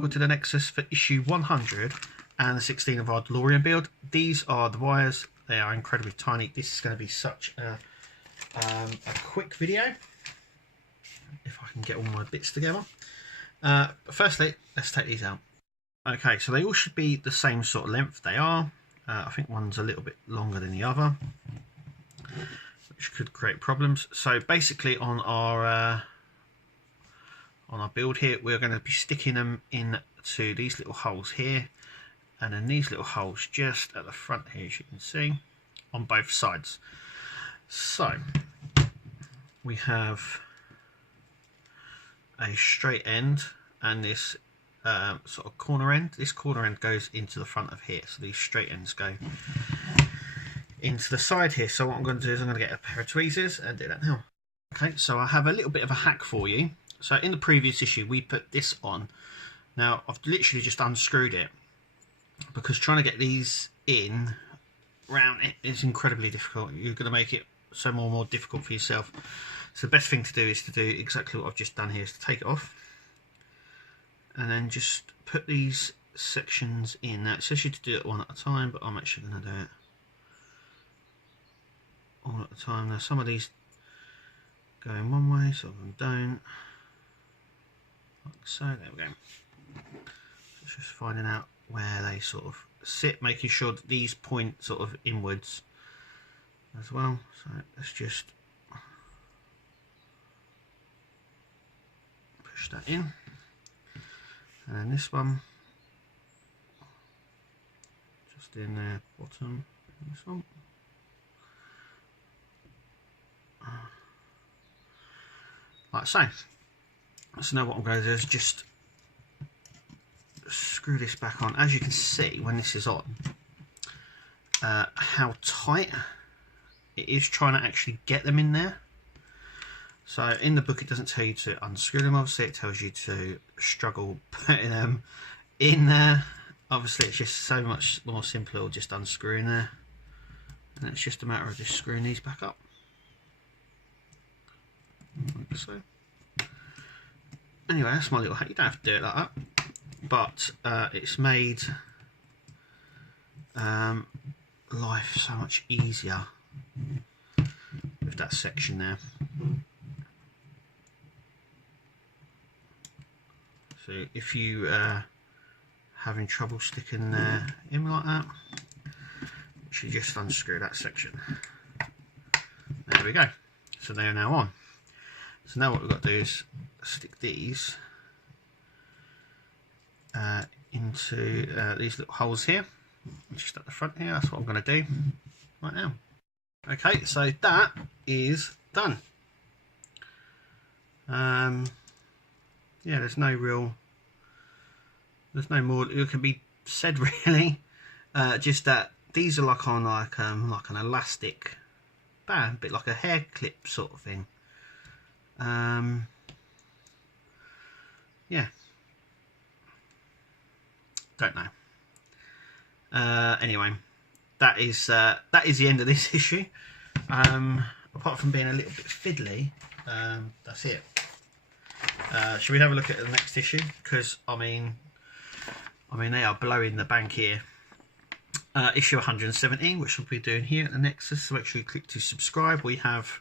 welcome to the Nexus for issue 116 of our DeLorean build. These are the wires. They are incredibly tiny. This is going to be such a quick video, if I can get all my bits together. But firstly, let's take these out. Okay, so they all should be the same sort of length. They are. I think one's a little bit longer than the other, which could create problems. So basically on our build here, we're going to be sticking them into these little holes here, and then these little holes just at the front here, as you can see, on both sides. So we have a straight end and this sort of corner end. This corner end goes into the front of here, so these straight ends go into the side here. So what I'm going to do is I'm going to get a pair of tweezers and do that now. Okay, so I have a little bit of a hack for you. So in the previous issue we put this on. Now I've literally just unscrewed it because trying to get these in round it is incredibly difficult. You're going to make it so more difficult for yourself. So the best thing to do is to do exactly what I've just done here, is to take it off and then just put these sections in. Now it says you to do it one at a time, but I'm actually going to do it all at a time. Now some of these go in one way, some of them don't. Like so, there we go. So just finding out where they sort of sit, making sure that these point sort of inwards as well. So let's just push that in, and then this one just in there, bottom, and this one. Like so. So now what I'm going to do is just screw this back on. As you can see when this is on, how tight it is trying to actually get them in there. So in the book it doesn't tell you to unscrew them, obviously it tells you to struggle putting them in there. Obviously it's just so much more simpler just unscrewing there, and it's just a matter of just screwing these back up like so. Anyway, that's my little hack. You don't have to do it like that, but it's made life so much easier with that section there. So if you having trouble sticking in like that, you should just unscrew that section. There we go. So they are now on. So now what we've got to do is stick these into these little holes here, just at the front here. That's what I'm going to do right now. Okay, so that is done. Yeah, there's no more that can be said really. Just that these are like on like an elastic band, a bit like a hair clip sort of thing. Yeah, don't know. Anyway, that is the end of this issue. Apart from being a little bit fiddly, that's it. Should we have a look at the next issue? Because I mean they are blowing the bank here. Issue 117, which we'll be doing here at the Nexus. So make sure you click to subscribe. We have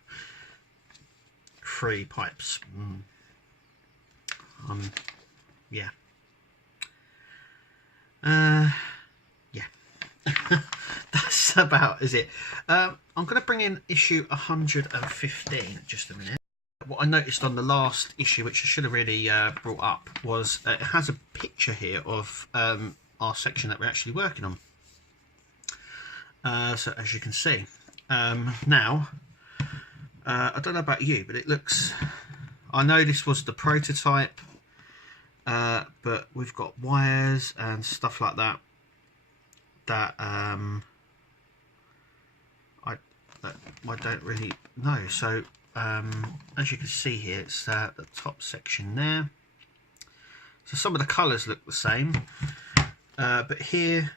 3 pipes. Yeah. Yeah. That's about is it. I'm going to bring in issue 115 just a minute. What I noticed on the last issue, which I should have really brought up, was it has a picture here of our section that we're actually working on. So as you can see, now I don't know about you, but it looks, I know this was the prototype, but we've got wires and stuff like that I don't really know. So as you can see here, it's the top section there. So some of the colours look the same, but here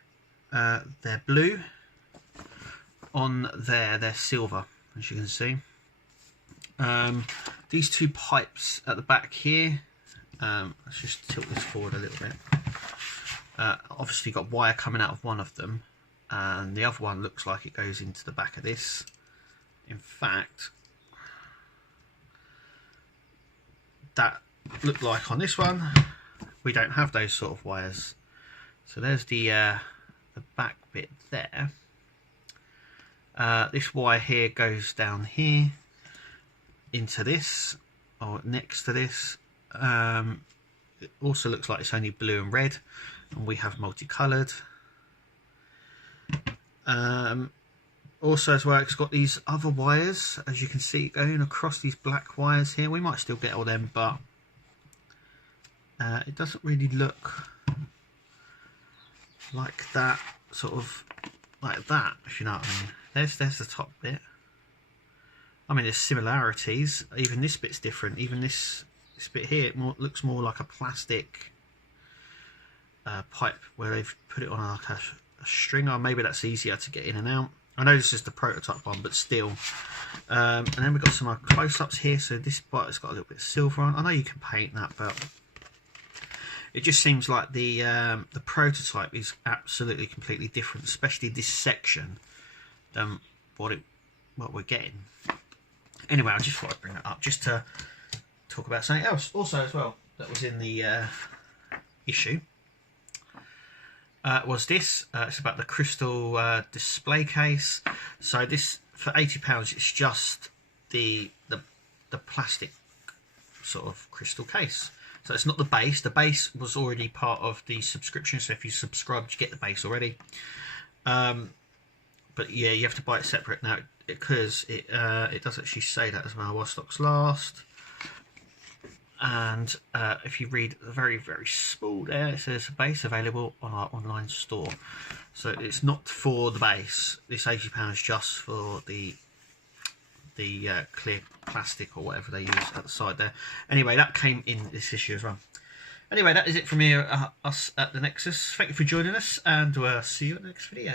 they're blue, on there they're silver, as you can see. These 2 pipes at the back here, let's just tilt this forward a little bit. obviously got wire coming out of one of them, and the other one looks like it goes into the back of this. In fact, that looked like on this one we don't have those sort of wires. So there's the back bit there. This wire here goes down here into this, or next to this. It also looks like it's only blue and red, and we have multicoloured. Also as well, it's got these other wires, as you can see, going across these black wires here. We might still get all them, but it doesn't really look like that, sort of like that, if you know what I mean. There's the top bit. I mean, there's similarities. Even this bit's different. Even this bit here, it looks more like a plastic pipe where they've put it on like a string, or maybe that's easier to get in and out. I know this is the prototype one, but still. And then we've got some close-ups here. So this bite has got a little bit of silver on. I know you can paint that, but it just seems like the prototype is absolutely completely different, especially this section, than what we're getting. Anyway, I just thought I'd bring that up just to talk about something else. Also, as well, that was in the issue. Was this? It's about the crystal display case. So this, for £80, it's just the plastic sort of crystal case. So it's not the base. The base was already part of the subscription. So if you subscribed, you get the base already. But yeah, you have to buy it separate now, because it does actually say that as well, while stocks last. And if you read very, very small there, it says base available on our online store. So it's not for the base. This £80 just for the clear plastic or whatever they use at the side there. Anyway, that came in this issue as well. Anyway, that is it from here, us at the Nexus. Thank you for joining us, and we'll see you at the next video.